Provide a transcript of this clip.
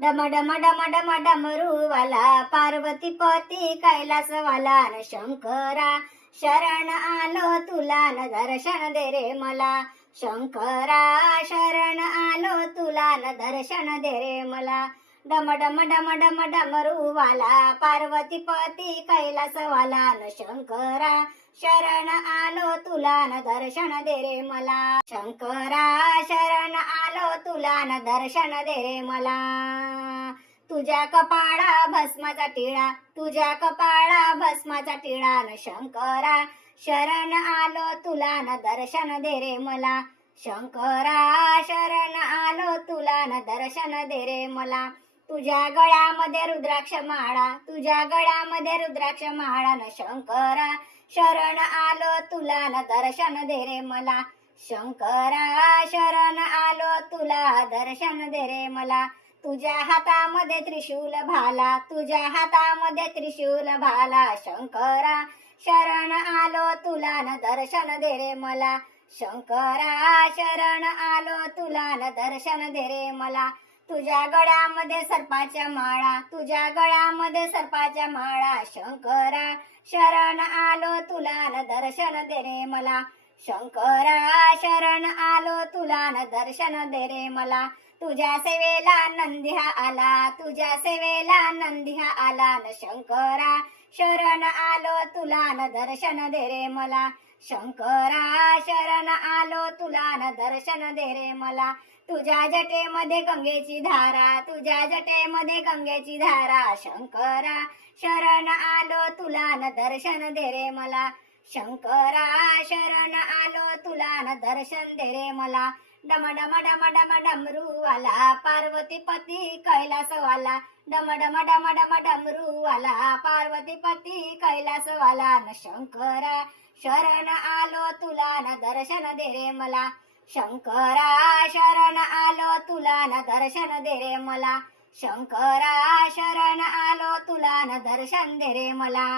डम डम डम डम डमरूवाला पार्वती पती कैलासवाला न शंकरा शरण आलो तुला न दर्शन दे रे मला. शंकरा शरण आलो तुला न दर्शन दे रे मला. डम डम डम डम डमरूवाला पार्वती पती कैलासवाला न शंकरा शरण आलो तुला न दर्शन दे रे मला. शंकरा तुला न दर्शन दे रे मला. तुझ्या कपाळा भस्माचा टिळा तुझ्या कपाळा भस्माचा टिळा न शंकरा. शरण आलो तुला न दर्शन दे रे मला. शंकरा शरण आलो तुला न दर्शन दे रे मला. तुझ्या गळ्यामध्ये रुद्राक्ष माळा तुझ्या गळ्यामध्ये रुद्राक्ष माळा न शंकरा. शरण आलो तुला न दर्शन दे रे मला. शंकरा शरण आलो तुला दर्शन दे रे मला. तुझ्या हातामध्ये त्रिशूल भाला तुझ्या हातामध्ये त्रिशूल भाला. शंकरा शरण आलो तुला न दर्शन दे रे मला. शंकरा शरण आलो तुला न दर्शन दे रे मला. तुझ्या गळ्यामध्ये सर्पाच्या माळा तुझ्या गळ्यामध्ये सर्पाच्या माळा. शंकरा शरण आलो तुला न दर्शन दे रे मला. शंकरा शरण आलो तुला न दर्शन दे रे मला. तुझ्या सेवेला नंद्या आला तुझ्या सेवेला नंद्या आला. न शंकरा शरण आलो तुला न दर्शन दे रे मला. शंकरा शरण आलो तुला न दर्शन दे रे मला. तुझ्या जटेमध्ये गंगेची धारा तुझ्या जटेमध्ये गंगेची धारा. शंकरा शरण आलो तुला न दर्शन दे रे मला. शंकरा शरण आलो तुला न दर्शन दे रे मला. डम डम डम डम आला पार्वती पती कैलासवाला. डम डम डम डम आला पार्वती पती कैलासवाला. न शंकरा शरण आलो तुला न दर्शन दे रे मला. शंकरा शरण आलो तुला न दर्शन दे रे मला. शंकरा शरण आलो तुला न दर्शन दे रे मला.